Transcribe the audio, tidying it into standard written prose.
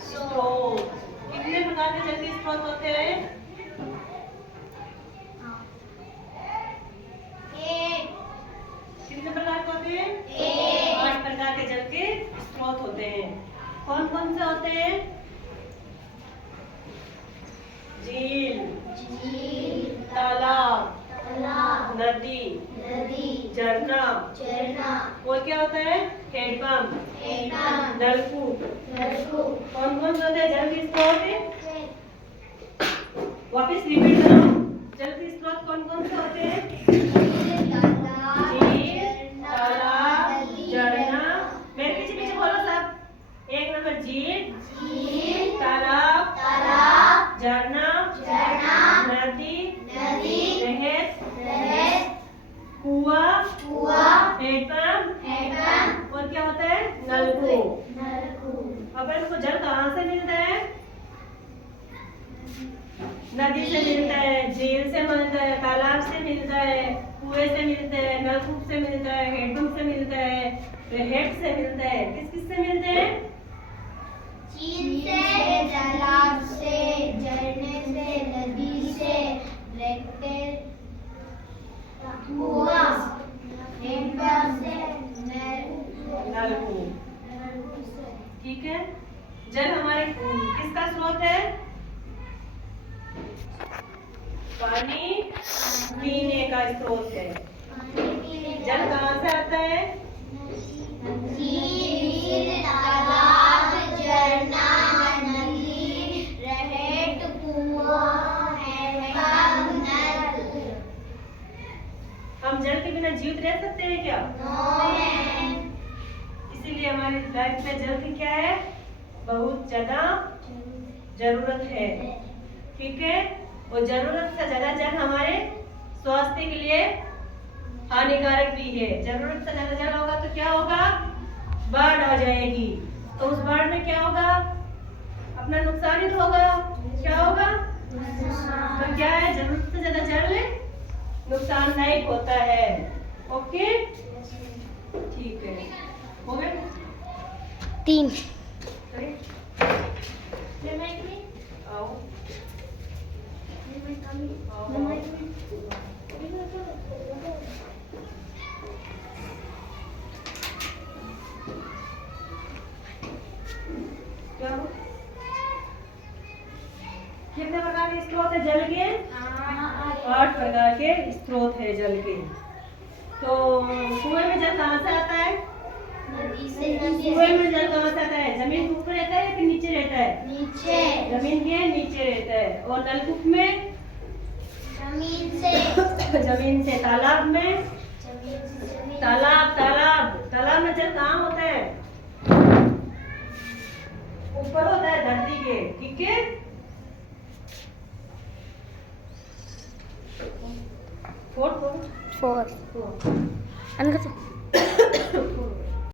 स्रोत। कितने प्रकार के जल के स्रोत होते हैं? कितने प्रकार के होते हैं? 8 प्रकार के जल के स्रोत होते हैं। कौन कौन से होते हैं? झील, तालाब, नदी, झरना, और क्या होता है? हैंडपंप, नलकूप। कौन कौन से होते हैं जल के स्रोत? वापस रिपीट करो। जल के स्रोत कौन कौन से होते हैं? झील, तालाब, झरना। मेरे पीछे पीछे बोलो सब। 1 नंबर झील, तालाब, झरना, नदी, नहर, कुआं, हैंडपंप, और क्या होता है? नलकूप। अपन को जल कहाँ से मिलता है? नदी से मिलता है, झील से मिलता है, तालाब से मिलता है, कुएं से मिलता है, नलकूप से मिलता है, हैंडपंप से मिलता है, हेड से मिलता है। किस किस से मिलते हैं? झील से, तालाब से, झरने से, नदी से, कुआं, हैंडपंप से, नलकूप। ठीक है। जल हमारे किसका स्रोत है? पानी पीने का स्रोत है। जल कहाँ से आता है? झील, तालाब, झरना, नदी, रहेट, कुआं, हैंडपंप, नल। हम जल के बिना जीवित रह सकते हैं क्या? इसीलिए हमारी लाइफ में जल की क्या है? बहुत ज्यादा जरूरत है। ठीक है। और जरूरत से ज्यादा जल हमारे स्वास्थ्य के लिए हानिकारक भी है। जरूरत से ज्यादा जल होगा तो क्या होगा? बाढ़ आ जाएगी। तो उस बाढ़ में क्या होगा? अपना नुकसान ही तो होगा। क्या होगा? तो क्या है? जरूरत से ज्यादा जल नुकसानदायक होता है। ओके, ठीक है। हो गए 3। आओ कितने प्रकार के स्रोत है जल के? 8 प्रकार के स्रोत है जल के। तो कुएं में जल कहाँ से आता है? कुएं में जल कहाँ से आता है? जमीन के ऊपर रहता है या फिर नीचे रहता है? नीचे। जमीन के नीचे रहता है। और नलकूप में? जमीन से। तालाब में? तालाब में जल कहाँ होता है? ऊपर होता है, धरती के। ठीक है। Four 4 four. अनका